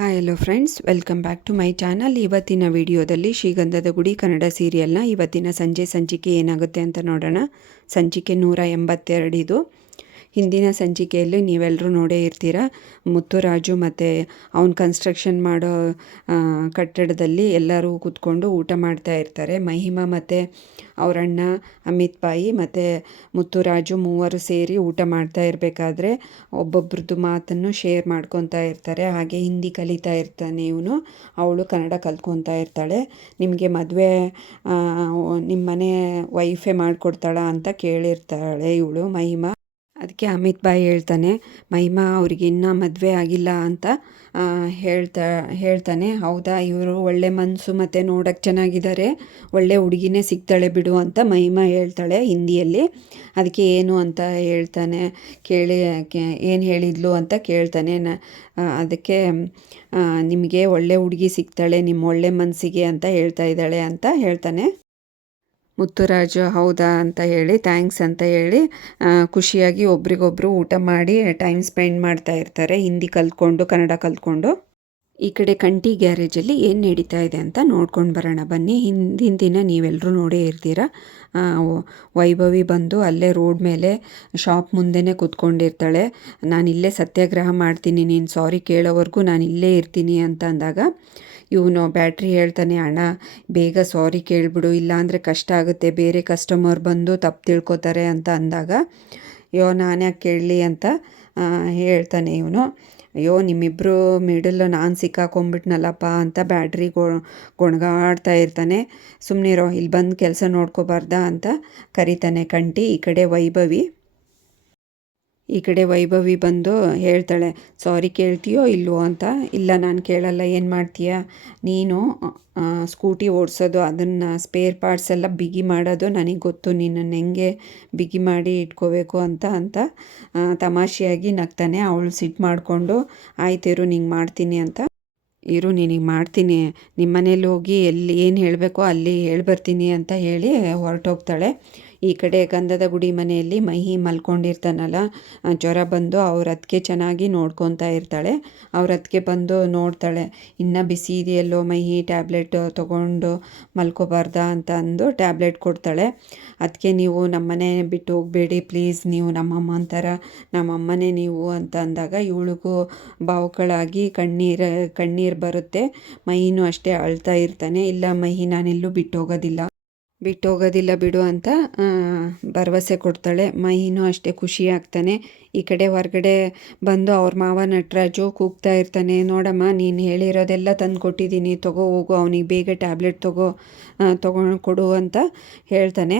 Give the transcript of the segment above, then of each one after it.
Hi hello friends, welcome back to my channel. ಇವತ್ತಿನ ವಿಡಿಯೋದಲ್ಲಿ ಶ್ರೀಗಂಧದ ಗುಡಿ ಕನ್ನಡ ಸೀರಿಯಲ್ನ ಇವತ್ತಿನ ಸಂಚಿಕೆ ಏನಾಗುತ್ತೆ ಅಂತ ನೋಡೋಣ. ಸಂಚಿಕೆ 182 ಇದು. ಹಿಂದಿನ ಸಂಚಿಕೆಯಲ್ಲಿ ನೀವೆಲ್ಲರೂ ನೋಡೇ ಇರ್ತೀರ. ಮುತ್ತುರಾಜು ಮತ್ತು ಅವನು ಕನ್ಸ್ಟ್ರಕ್ಷನ್ ಮಾಡೋ ಕಟ್ಟಡದಲ್ಲಿ ಎಲ್ಲರೂ ಕೂತ್ಕೊಂಡು ಊಟ ಮಾಡ್ತಾ ಇರ್ತಾರೆ. ಮಹಿಮಾ ಮತ್ತು ಅವರಣ್ಣ ಅಮಿತ್ ಬಾಯಿ ಮತ್ತು ಮುತ್ತುರಾಜು ಮೂವರು ಸೇರಿ ಊಟ ಮಾಡ್ತಾ ಇರಬೇಕಾದ್ರೆ ಒಬ್ಬೊಬ್ರದ್ದು ಮಾತನ್ನು ಶೇರ್ ಮಾಡ್ಕೊತಾ ಇರ್ತಾರೆ. ಹಾಗೆ ಹಿಂದಿ ಕಲಿತಾ ಇರ್ತಾನೆ ಇವನು, ಅವಳು ಕನ್ನಡ ಕಲ್ತ್ಕೊತಾ ಇರ್ತಾಳೆ. ನಿಮಗೆ ಮದುವೆ ನಿಮ್ಮ ಮನೆ ವೈಫೇ ಮಾಡಿಕೊಡ್ತಾಳ ಅಂತ ಕೇಳಿರ್ತಾಳೆ ಇವಳು ಮಹಿಮಾ. ಅದಕ್ಕೆ ಅಮಿತ್ ಬಾಯಿ ಹೇಳ್ತಾನೆ, ಮಹಿಮಾ ಅವ್ರಿಗೆ ಇನ್ನೂ ಮದುವೆ ಆಗಿಲ್ಲ ಅಂತ ಹೇಳ್ತಾನೆ. ಹೌದಾ, ಇವರು ಒಳ್ಳೆ ಮನಸ್ಸು ಮತ್ತು ನೋಡೋಕ್ಕೆ ಚೆನ್ನಾಗಿದ್ದಾರೆ, ಒಳ್ಳೆ ಹುಡುಗಿನೇ ಸಿಗ್ತಾಳೆ ಬಿಡು ಅಂತ ಮಹಿಮಾ ಹೇಳ್ತಾಳೆ ಹಿಂದಿಯಲ್ಲಿ. ಅದಕ್ಕೆ ಏನು ಅಂತ ಹೇಳ್ತಾನೆ, ಏನು ಹೇಳಿದ್ಲು ಅಂತ ಕೇಳ್ತಾನೆ. ಅದಕ್ಕೆ ನಿಮಗೆ ಒಳ್ಳೆ ಹುಡುಗಿ ಸಿಗ್ತಾಳೆ ನಿಮ್ಮ ಒಳ್ಳೆ ಮನಸ್ಸಿಗೆ ಅಂತ ಹೇಳ್ತಾ ಇದ್ದಾಳೆ ಅಂತ ಹೇಳ್ತಾನೆ. ಮುತ್ತುರಾಜು ಹೌದಾ ಅಂತ ಹೇಳಿ ಥ್ಯಾಂಕ್ಸ್ ಅಂತ ಹೇಳಿ ಖುಷಿಯಾಗಿ ಒಬ್ರಿಗೊಬ್ರು ಊಟ ಮಾಡಿ ಟೈಮ್ ಸ್ಪೆಂಡ್ ಮಾಡ್ತಾ ಇರ್ತಾರೆ, ಹಿಂದಿ ಕಲ್ತ್ಕೊಂಡು ಕನ್ನಡ ಕಲ್ತ್ಕೊಂಡು. ಈ ಕಡೆ ಕಂಟಿ ಗ್ಯಾರೇಜಲ್ಲಿ ಏನು ನಡೀತಾ ಇದೆ ಅಂತ ನೋಡ್ಕೊಂಡು ಬರೋಣ ಬನ್ನಿ. ಹಿಂದಿನ ದಿನ ನೀವೆಲ್ಲರೂ ನೋಡೇ ಇರ್ತೀರ. ವೈಭವಿ ಬಂದು ಅಲ್ಲೇ ರೋಡ್ ಮೇಲೆ ಶಾಪ್ ಮುಂದೆನೇ ಕೂತ್ಕೊಂಡಿರ್ತಾಳೆ. ನಾನು ಇಲ್ಲೇ ಸತ್ಯಾಗ್ರಹ ಮಾಡ್ತೀನಿ, ನೀನು ಸಾರಿ ಕೇಳೋವರೆಗೂ ನಾನು ಇಲ್ಲೇ ಇರ್ತೀನಿ ಅಂತ ಅಂದಾಗ ಇವನು ಬ್ಯಾಟ್ರಿ ಹೇಳ್ತಾನೆ, ಅಣ್ಣ ಬೇಗ ಸಾರಿ ಕೇಳಿಬಿಡು, ಇಲ್ಲಾಂದರೆ ಕಷ್ಟ ಆಗುತ್ತೆ, ಬೇರೆ ಕಸ್ಟಮರ್ ಬಂದು ತಪ್ಪು ತಿಳ್ಕೊತಾರೆ ಅಂತ ಅಂದಾಗ, ಅಯ್ಯೋ ನಾನು ಯಾಕೆ ಕೇಳಲಿ ಅಂತ ಹೇಳ್ತಾನೆ ಇವನು. ಅಯ್ಯೋ ನಿಮ್ಮಿಬ್ಬರು ಮಿಡಲ್ ನಾನು ಸಿಕ್ಕಾಕೊಂಬಿಟ್ನಲ್ಲಪ್ಪ ಅಂತ ಬ್ಯಾಟ್ರಿ ಗೊಣಗಾಡ್ತಾ ಇರ್ತಾನೆ. ಸುಮ್ಮನಿರೋ, ಇಲ್ಲಿ ಬಂದು ಕೆಲಸ ನೋಡ್ಕೋಬಾರ್ದಾ ಅಂತ ಕರಿತಾನೆ ಕಂಟಿ. ಈ ಕಡೆ ವೈಭವಿ ಬಂದು ಹೇಳ್ತಾಳೆ, ಸಾರಿ ಕೇಳ್ತೀಯೋ ಇಲ್ವೋ ಅಂತ. ಇಲ್ಲ ನಾನು ಕೇಳಲ್ಲ, ಏನು ಮಾಡ್ತೀಯ ನೀನು, ಸ್ಕೂಟಿ ಓಡಿಸೋದು, ಅದನ್ನು ಸ್ಪೇರ್ ಪಾರ್ಟ್ಸ್ ಎಲ್ಲ ಬಿಗಿ ಮಾಡೋದು ನನಗೆ ಗೊತ್ತು, ನಿನ್ನನ್ನು ಹೆಂಗೆ ಬಿಗಿ ಮಾಡಿ ಇಟ್ಕೋಬೇಕು ಅಂತ ತಮಾಷೆಯಾಗಿ ನಗ್ತಾನೆ. ಅವಳು ಸಿಟ್ಟು ಮಾಡಿಕೊಂಡು ಆಯ್ತಿರು ನಿಂಗೆ ಮಾಡ್ತೀನಿ ಅಂತ, ಇರು ನಿನಗೆ ಮಾಡ್ತೀನಿ, ನಿಮ್ಮ ಮನೇಲಿ ಹೋಗಿ ಎಲ್ಲಿ ಏನು ಹೇಳಬೇಕೋ ಅಲ್ಲಿ ಹೇಳ್ಬರ್ತೀನಿ ಅಂತ ಹೇಳಿ ಹೊರಟೋಗ್ತಾಳೆ. ಈ ಕಡೆ ಗಂಧದ ಗುಡಿ ಮನೆಯಲ್ಲಿ ಮಹಿ ಮಲ್ಕೊಂಡಿರ್ತಾನಲ್ಲ, ಜ್ವರ ಬಂದು ಅವ್ರ ಅದಕ್ಕೆ ಚೆನ್ನಾಗಿ ನೋಡ್ಕೊತಾ ಇರ್ತಾಳೆ. ಅವ್ರ ಅದಕ್ಕೆ ಬಂದು ನೋಡ್ತಾಳೆ, ಇನ್ನೂ ಬಿಸಿ ಇದೆಯಲ್ಲೋ ಮಹಿ, ಟ್ಯಾಬ್ಲೆಟ್ ತೊಗೊಂಡು ಮಲ್ಕೋಬಾರ್ದಾ ಅಂತ ಅಂದು ಟ್ಯಾಬ್ಲೆಟ್ ಕೊಡ್ತಾಳೆ. ಅದಕ್ಕೆ ನೀವು ನಮ್ಮನೆ ಬಿಟ್ಟು ಹೋಗಬೇಡಿ ಪ್ಲೀಸ್, ನೀವು ನಮ್ಮಮ್ಮನ ಥರ, ನಮ್ಮಮ್ಮನೇ ನೀವು ಅಂತ ಅಂದಾಗ ಇವಳಿಗೂ ಬಾವುಗಳಾಗಿ ಕಣ್ಣೀರು ಬರುತ್ತೆ. ಮಹಿನೂ ಅಷ್ಟೇ ಅಳ್ತಾ ಇರ್ತಾನೆ. ಇಲ್ಲ ಮಹಿ, ನಾನೆಲ್ಲೂ ಬಿಟ್ಟೋಗೋದಿಲ್ಲ ಬಿಡು ಅಂತ ಭರವಸೆ ಕೊಡ್ತಾಳೆ. ಮಹಿನೂ ಅಷ್ಟೇ ಖುಷಿ ಆಗ್ತಾನೆ. ಈ ಕಡೆ ಹೊರಗಡೆ ಬಂದು ಅವ್ರ ಮಾವ ನಟರಾಜು ಕೂಗ್ತಾ ಇರ್ತಾನೆ, ನೋಡಮ್ಮ ನೀನು ಹೇಳಿರೋದೆಲ್ಲ ತಂದು ಕೊಟ್ಟಿದ್ದೀನಿ, ತಗೋ ಹೋಗು, ಅವನಿಗೆ ಬೇಗ ಟ್ಯಾಬ್ಲೆಟ್ ತೊಗೊಂಡು ಕೊಡು ಅಂತ ಹೇಳ್ತಾನೆ.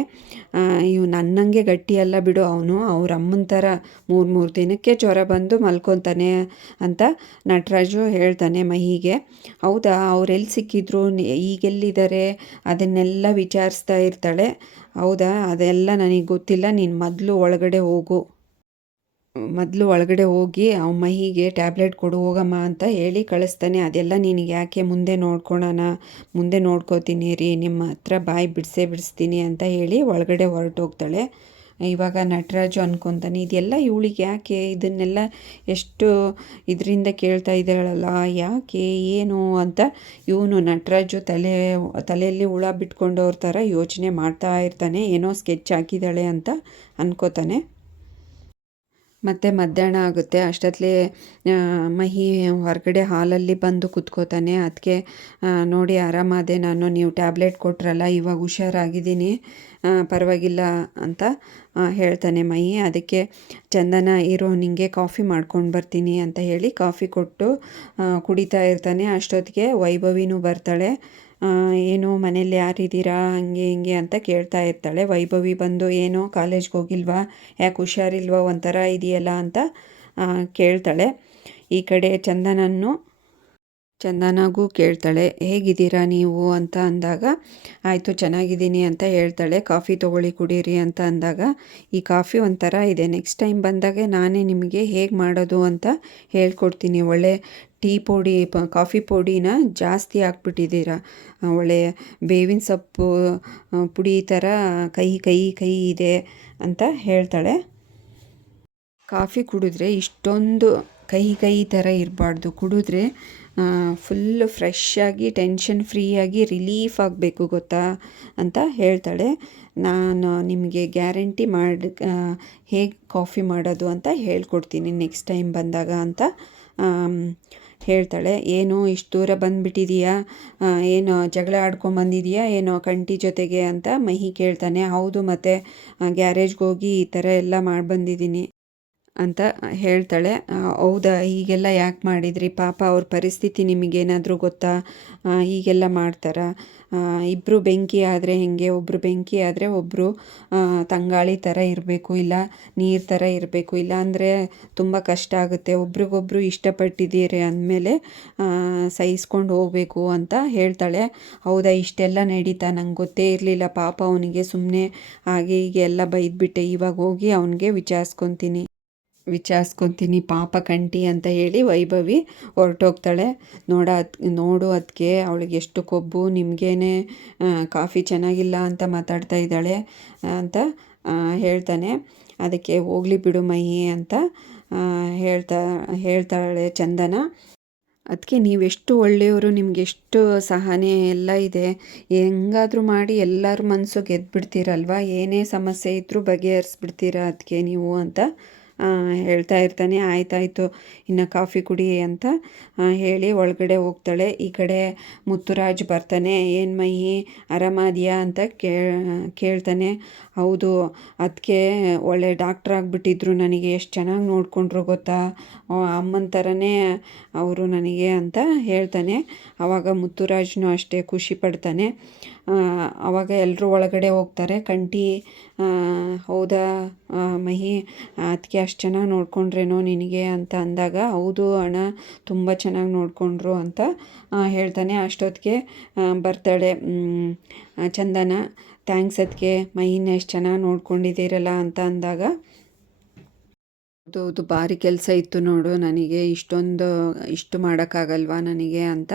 ಇವು ನನ್ನಂಗೆ ಗಟ್ಟಿಯಲ್ಲ ಬಿಡು, ಅವನು ಅವ್ರ ಅಮ್ಮನ ಥರ 3 ದಿನಕ್ಕೆ ಜ್ವರ ಬಂದು ಮಲ್ಕೊತಾನೆ ಅಂತ ನಟರಾಜು ಹೇಳ್ತಾನೆ ಮಹಿಗೆ. ಹೌದಾ, ಅವರೆಲ್ಲಿ ಸಿಕ್ಕಿದ್ರು, ಈಗೆಲ್ಲಿದ್ದಾರೆ ಅದನ್ನೆಲ್ಲ ವಿಚಾರಿಸ್ತಾ ಇರ್ತಾಳೆ. ಹೌದಾ, ಅದೆಲ್ಲ ನನಗೆ ಗೊತ್ತಿಲ್ಲ, ನೀನು ಮೊದಲು ಒಳಗಡೆ ಹೋಗಿ ಮಹಿಗೆ ಟ್ಯಾಬ್ಲೆಟ್ ಕೊಡು ಹೋಗಮ್ಮ ಅಂತ ಹೇಳಿ ಕಳಿಸ್ತಾನೆ. ಅದೆಲ್ಲ ನಿನಗೆ ಯಾಕೆ, ಮುಂದೆ ನೋಡ್ಕೋತೀನಿ ರೀ, ನಿಮ್ಮ ಹತ್ರ ಬಾಯಿ ಬಿಡಿಸ್ತೀನಿ ಅಂತ ಹೇಳಿ ಒಳಗಡೆ ಹೊರಟೋಗ್ತಾಳೆ. ಇವಾಗ ನಟರಾಜು ಅನ್ಕೊತಾನೆ, ಇದೆಲ್ಲ ಇವಳಿಗೆ ಯಾಕೆ, ಇದನ್ನೆಲ್ಲ ಎಷ್ಟು ಇದರಿಂದ ಕೇಳ್ತಾ ಇದ್ದಾಳಲ್ಲ, ಯಾಕೆ ಏನು ಅಂತ ಇವನು ನಟರಾಜು ತಲೆಯಲ್ಲಿ ಹುಳ ಬಿಟ್ಕೊಂಡವ್ರ ಥರ ಯೋಚನೆ ಮಾಡ್ತಾ ಇರ್ತಾನೆ. ಏನೋ ಸ್ಕೆಚ್ ಹಾಕಿದ್ದಾಳೆ ಅಂತ ಅನ್ಕೋತಾನೆ. ಮತ್ತು ಮಧ್ಯಾಹ್ನ ಆಗುತ್ತೆ. ಅಷ್ಟೊತ್ತಲೇ ಮಹಿ ಹೊರಗಡೆ ಹಾಲಲ್ಲಿ ಬಂದು ಕೂತ್ಕೋತಾನೆ. ಅದಕ್ಕೆ ನೋಡಿ ಆರಾಮಾದೆ ನಾನು, ನೀವು ಟ್ಯಾಬ್ಲೆಟ್ ಕೊಟ್ರಲ್ಲ, ಇವಾಗ ಹುಷಾರಾಗಿದ್ದೀನಿ, ಪರವಾಗಿಲ್ಲ ಅಂತ ಹೇಳ್ತಾನೆ ಮಹಿ. ಅದಕ್ಕೆ ಚಂದನ, ಇರೋ ನಿಂಗೆ ಕಾಫಿ ಮಾಡ್ಕೊಂಡು ಬರ್ತೀನಿ ಅಂತ ಹೇಳಿ ಕಾಫಿ ಕೊಟ್ಟು ಕುಡಿತಾ ಇರ್ತಾನೆ. ಅಷ್ಟೊತ್ತಿಗೆ ವೈಭವಿನೂ ಬರ್ತಾಳೆ. ಏನು ಮನೇಲಿ ಯಾರಿದ್ದೀರಾ ಹಂಗೆ ಹಿಂಗೆ ಅಂತ ಕೇಳ್ತಾ ಇರ್ತಾಳೆ. ವೈಭವಿ ಬಂದು, ಏನೋ ಕಾಲೇಜ್ಗೆ ಹೋಗಿಲ್ವಾ, ಯಾಕೆ ಹುಷಾರಿಲ್ವಾ, ಒಂಥರ ಇದೆಯಲ್ಲ ಅಂತ ಕೇಳ್ತಾಳೆ. ಈ ಕಡೆ ಚಂದನಾಗೂ ಕೇಳ್ತಾಳೆ, ಹೇಗಿದ್ದೀರಾ ನೀವು ಅಂತ ಅಂದಾಗ, ಆಯಿತು ಚೆನ್ನಾಗಿದ್ದೀನಿ ಅಂತ ಹೇಳ್ತಾಳೆ. ಕಾಫಿ ತೊಗೊಳ್ಳಿ ಕುಡೀರಿ ಅಂತ ಅಂದಾಗ, ಈ ಕಾಫಿ ಒಂಥರ ಇದೆ, ನೆಕ್ಸ್ಟ್ ಟೈಮ್ ಬಂದಾಗ ನಾನೇ ನಿಮಗೆ ಹೇಗೆ ಮಾಡೋದು ಅಂತ ಹೇಳ್ಕೊಡ್ತೀನಿ, ಒಳ್ಳೆ ಕಾಫಿ ಪುಡಿನ ಜಾಸ್ತಿ ಹಾಕ್ಬಿಟ್ಟಿದ್ದೀರಾ, ಒಳ್ಳೆ ಬೇವಿನ ಸೊಪ್ಪು ಪುಡಿ ಥರ ಕಹಿ ಇದೆ ಅಂತ ಹೇಳ್ತಾಳೆ. ಕಾಫಿ ಕುಡಿದ್ರೆ ಇಷ್ಟೊಂದು ಕಹಿ ಥರ ಇರಬಾರ್ದು. ಕುಡಿದ್ರೆ ಫುಲ್ಲು ಫ್ರೆಶ್ ಆಗಿ ಟೆನ್ಷನ್ ಫ್ರೀಯಾಗಿ ರಿಲೀಫ್ ಆಗಬೇಕು ಗೊತ್ತಾ ಅಂತ ಹೇಳ್ತಾಳೆ. ನಾನು ನಿಮಗೆ ಗ್ಯಾರಂಟಿ ಹೇಗೆ ಕಾಫಿ ಮಾಡೋದು ಅಂತ ಹೇಳ್ಕೊಡ್ತೀನಿ ನೆಕ್ಸ್ಟ್ ಟೈಮ್ ಬಂದಾಗ ಅಂತ ಹೇಳ್ತಾಳೆ. ಏನು ಇಷ್ಟು ದೂರ ಬಂದುಬಿಟ್ಟಿದೀಯಾ, ಏನು ಜಗಳ ಆಡ್ಕೊಂಬಂದಿದೀಯಾ ಏನೋ ಕಂಟಿ ಜೊತೆಗೆ ಅಂತ ಮಹಿ ಕೇಳ್ತಾನೆ. ಹೌದು, ಮತ್ತು ಗ್ಯಾರೇಜ್ಗೆ ಹೋಗಿ ಈ ಥರ ಎಲ್ಲ ಮಾಡಿ ಬಂದಿದ್ದೀನಿ ಅಂತ ಹೇಳ್ತಾಳೆ. ಹೌದಾ, ಹೀಗೆಲ್ಲ ಯಾಕೆ ಮಾಡಿದ್ರಿ? ಪಾಪ ಅವ್ರ ಪರಿಸ್ಥಿತಿ ನಿಮಗೇನಾದರೂ ಗೊತ್ತಾ? ಹೀಗೆಲ್ಲ ಮಾಡ್ತಾರಾ? ಇಬ್ಬರು ಬೆಂಕಿ ಆದರೆ ಹೇಗೆ? ಒಬ್ಬರು ಬೆಂಕಿ ಆದರೆ ಒಬ್ಬರು ತಂಗಾಳಿ ಥರ ಇರಬೇಕು, ಇಲ್ಲ ನೀರು ಥರ ಇರಬೇಕು, ಇಲ್ಲಾಂದರೆ ತುಂಬ ಕಷ್ಟ ಆಗುತ್ತೆ. ಒಬ್ರಿಗೊಬ್ರು ಇಷ್ಟಪಟ್ಟಿದ್ದೀರಿ ಅಂದಮೇಲೆ ಸಹಿಸ್ಕೊಂಡು ಹೋಗಬೇಕು ಅಂತ ಹೇಳ್ತಾಳೆ. ಹೌದಾ, ಇಷ್ಟೆಲ್ಲ ನಡೀತಾ? ನಂಗೆ ಗೊತ್ತೇ ಇರಲಿಲ್ಲ. ಪಾಪ ಅವನಿಗೆ ಸುಮ್ಮನೆ ಹಾಗೆ ಹೀಗೆ ಎಲ್ಲ ಬೈದ್ಬಿಟ್ಟೆ. ಇವಾಗ ಹೋಗಿ ಅವನಿಗೆ ವಿಚಾರಿಸ್ಕೊತೀನಿ ಪಾಪ ಕಂಟಿ ಅಂತ ಹೇಳಿ ವೈಭವಿ ಹೊರಟೋಗ್ತಾಳೆ. ನೋಡು ಅದಕ್ಕೆ ಅವಳಿಗೆ ಎಷ್ಟು ಕೊಬ್ಬು, ನಿಮಗೇನೆ ಕಾಫಿ ಚೆನ್ನಾಗಿಲ್ಲ ಅಂತ ಮಾತಾಡ್ತಾ ಇದ್ದಾಳೆ ಅಂತ ಹೇಳ್ತಾನೆ. ಅದಕ್ಕೆ ಹೋಗಲಿ ಬಿಡು ಮಹಿ ಅಂತ ಹೇಳ್ತಾಳೆ ಚಂದನ. ಅದಕ್ಕೆ ನೀವೆಷ್ಟು ಒಳ್ಳೆಯವರು, ನಿಮಗೆಷ್ಟು ಸಹನೆ ಎಲ್ಲ ಇದೆ, ಹೆಂಗಾದರೂ ಮಾಡಿ ಎಲ್ಲರ ಮನಸ್ಸು ಗೆದ್ದುಬಿಡ್ತೀರಲ್ವ, ಏನೇ ಸಮಸ್ಯೆ ಇದ್ದರೂ ಬಗೆಹರಿಸ್ಬಿಡ್ತೀರ ಅದಕ್ಕೆ ನೀವು ಅಂತ ಹೇಳ್ತಾ ಇರ್ತಾನೆ. ಆಯ್ತಾಯಿತು, ಇನ್ನು ಕಾಫಿ ಕುಡಿ ಅಂತ ಹೇಳಿ ಒಳಗಡೆ ಹೋಗ್ತಾಳೆ. ಈ ಕಡೆ ಮುತ್ತುರಾಜ್ ಬರ್ತಾನೆ. ಏನು ಮಹಿ, ಆರಾಮಾದ್ಯಾ ಅಂತ ಕೇಳ್ತಾನೆ. ಹೌದು, ಅದಕ್ಕೆ ಒಳ್ಳೆ ಡಾಕ್ಟ್ರ್ ಆಗಿಬಿಟ್ಟಿದ್ರು, ನನಗೆ ಎಷ್ಟು ಚೆನ್ನಾಗಿ ನೋಡಿಕೊಂಡ್ರು ಗೊತ್ತಾ, ಅಮ್ಮನ ಥರನೇ ಅವರು ನನಗೆ ಅಂತ ಹೇಳ್ತಾನೆ. ಆವಾಗ ಮುತ್ತುರಾಜ್ನು ಅಷ್ಟೇ ಖುಷಿ ಪಡ್ತಾನೆ. ಆವಾಗ ಎಲ್ಲರೂ ಒಳಗಡೆ ಹೋಗ್ತಾರೆ. ಕಂಟಿ, ಹೌದಾ ಮಹಿ, ಅದಕ್ಕೆ ಅಷ್ಟು ಚೆನ್ನಾಗಿ ನೋಡ್ಕೊಂಡ್ರೇನೋ ನಿನಗೆ ಅಂತ ಅಂದಾಗ, ಹೌದು ಅಣ್ಣ, ತುಂಬ ಚೆನ್ನಾಗಿ ನೋಡಿಕೊಂಡ್ರು ಅಂತ ಹೇಳ್ತಾನೆ. ಅಷ್ಟೊತ್ತಿಗೆ ಬರ್ತಾಳೆ ಚಂದನ. ಥ್ಯಾಂಕ್ಸ್ ಅದಕ್ಕೆ, ಮಹಿನ ಎಷ್ಟು ಚೆನ್ನಾಗಿ ನೋಡ್ಕೊಂಡಿದ್ದೀರಲ್ಲ ಅಂತ ಅಂದಾಗ, ಹೌದು ಭಾರಿ ಕೆಲಸ ಇತ್ತು ನೋಡು, ನನಗೆ ಇಷ್ಟು ಮಾಡೋಕ್ಕಾಗಲ್ವಾ ನನಗೆ ಅಂತ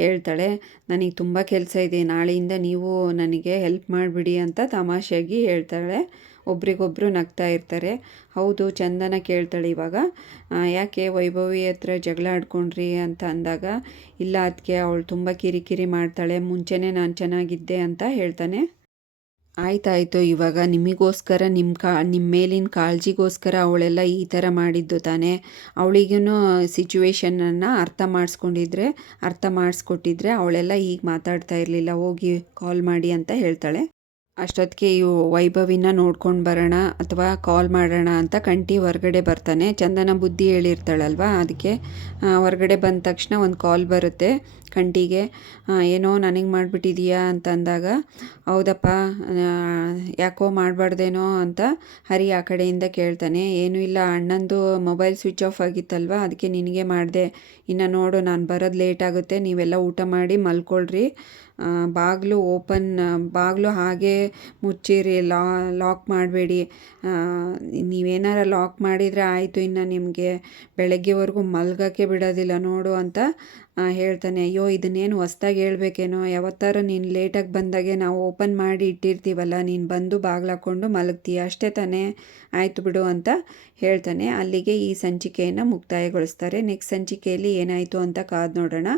ಹೇಳ್ತಾಳೆ. ನನಗೆ ತುಂಬ ಕೆಲಸ ಇದೆ, ನಾಳೆಯಿಂದ ನೀವು ನನಗೆ ಹೆಲ್ಪ್ ಮಾಡಿಬಿಡಿ ಅಂತ ತಮಾಷೆಯಾಗಿ ಹೇಳ್ತಾಳೆ. ಒಬ್ರಿಗೊಬ್ಬರು ನಗ್ತಾ ಇರ್ತಾರೆ. ಹೌದು, ಚಂದನ ಕೇಳ್ತಾಳೆ ಇವಾಗ, ಯಾಕೆ ವೈಭವಿ ಹತ್ರ ಜಗಳ ಆಡ್ಕೊಂಡ್ರಿ ಅಂತ ಅಂದಾಗ, ಇಲ್ಲ ಅದಕ್ಕೆ ಅವಳು ತುಂಬ ಕಿರಿಕಿರಿ ಮಾಡ್ತಾಳೆ, ಮುಂಚೆನೇ ನಾನು ಚೆನ್ನಾಗಿದ್ದೆ ಅಂತ ಹೇಳ್ತಾನೆ. ಆಯ್ತಾಯಿತು, ಇವಾಗ ನಿಮಗೋಸ್ಕರ ನಿಮ್ಮ ಮೇಲಿನ ಕಾಳಜಿಗೋಸ್ಕರ ಅವಳೆಲ್ಲ ಈ ಥರ ಮಾಡಿದ್ದು ತಾನೇ. ಅವಳಿಗೂ ಸಿಚುವೇಶನನ್ನು ಅರ್ಥ ಮಾಡಿಸ್ಕೊಟ್ಟಿದ್ರೆ ಅವಳೆಲ್ಲ ಹೀಗೆ ಮಾತಾಡ್ತಾ ಇರಲಿಲ್ಲ. ಹೋಗಿ ಕಾಲ್ ಮಾಡಿ ಅಂತ ಹೇಳ್ತಾಳೆ. ಅಷ್ಟೊತ್ತಿಗೆ ವೈಭವಿನ ನೋಡ್ಕೊಂಡು ಬರೋಣ ಅಥವಾ ಕಾಲ್ ಮಾಡೋಣ ಅಂತ ಕಂಟಿ ಹೊರಗಡೆ ಬರ್ತಾನೆ. ಚಂದನ ಬುದ್ಧಿ ಹೇಳಿರ್ತಾಳಲ್ವ, ಅದಕ್ಕೆ ಹೊರಗಡೆ ಬಂದ ತಕ್ಷಣ ಒಂದು ಕಾಲ್ ಬರುತ್ತೆ ಕಂಟಿಗೆ. ಏನೋ ನನಗೆ ಮಾಡಿಬಿಟ್ಟಿದೀಯಾ ಅಂತ ಅಂದಾಗ, ಹೌದಪ್ಪ, ಯಾಕೋ ಮಾಡಬಾರ್ದೇನೋ ಅಂತ ಹರಿ ಆ ಕಡೆಯಿಂದ ಕೇಳ್ತಾನೆ. ಏನೂ ಇಲ್ಲ, ಅಣ್ಣಂದು ಮೊಬೈಲ್ ಸ್ವಿಚ್ ಆಫ್ ಆಗಿತ್ತಲ್ವ, ಅದಕ್ಕೆ ನಿನಗೆ ಮಾಡಿದೆ. ಇನ್ನು ನೋಡು, ನಾನು ಬರೋದು ಲೇಟ್ ಆಗುತ್ತೆ, ನೀವೆಲ್ಲ ಊಟ ಮಾಡಿ ಮಲ್ಕೊಳ್ರಿ, ಬಾಗಿಲು ಹಾಗೆ ಮುಚ್ಚಿರಿ, ಲಾಕ್ ಮಾಡಬೇಡಿ. ನೀವೇನಾರ ಲಾಕ್ ಮಾಡಿದರೆ ಆಯಿತು, ಇನ್ನು ನಿಮಗೆ ಬೆಳಗ್ಗೆವರೆಗೂ ಮಲ್ಗೋಕ್ಕೆ ಬಿಡೋದಿಲ್ಲ ನೋಡು ಅಂತ ಹೇಳ್ತಾನೆ. ಅಯ್ಯೋ, ಇದನ್ನೇನು ಹೊಸ್ದಾಗಿ ಹೇಳ್ಬೇಕೇನೋ, ಯಾವತ್ತಾರು ನೀನು ಲೇಟಾಗಿ ಬಂದಾಗೆ ನಾವು ಓಪನ್ ಮಾಡಿ ಇಟ್ಟಿರ್ತೀವಲ್ಲ, ನೀನು ಬಂದು ಬಾಗಿಲು ಹಾಕ್ಕೊಂಡು ಮಲಗ್ತೀಯ ಅಷ್ಟೇ ತಾನೇ, ಆಯಿತು ಬಿಡು ಅಂತ ಹೇಳ್ತಾನೆ. ಅಲ್ಲಿಗೆ ಈ ಸಂಚಿಕೆಯನ್ನು ಮುಕ್ತಾಯಗೊಳಿಸ್ತಾರೆ. ನೆಕ್ಸ್ಟ್ ಸಂಚಿಕೆಯಲ್ಲಿ ಏನಾಯಿತು ಅಂತ ಕಾದು ನೋಡೋಣ.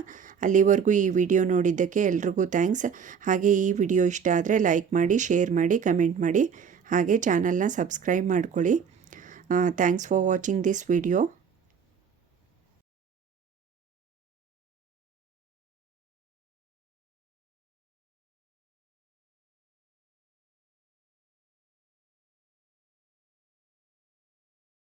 ಅಲ್ಲಿವರೆಗೂ ಈ ವಿಡಿಯೋ ನೋಡಿದ್ದಕ್ಕೆ ಎಲ್ರಿಗೂ ಥ್ಯಾಂಕ್ಸ್. ಹಾಗೆ ಈ ವಿಡಿಯೋ ಇಷ್ಟ ಆದರೆ ಲೈಕ್ ಮಾಡಿ, ಶೇರ್ ಮಾಡಿ, ಕಮೆಂಟ್ ಮಾಡಿ, ಹಾಗೆ ಚಾನಲ್ನ ಸಬ್ಸ್ಕ್ರೈಬ್ ಮಾಡ್ಕೊಳ್ಳಿ. Thanks for watching this video.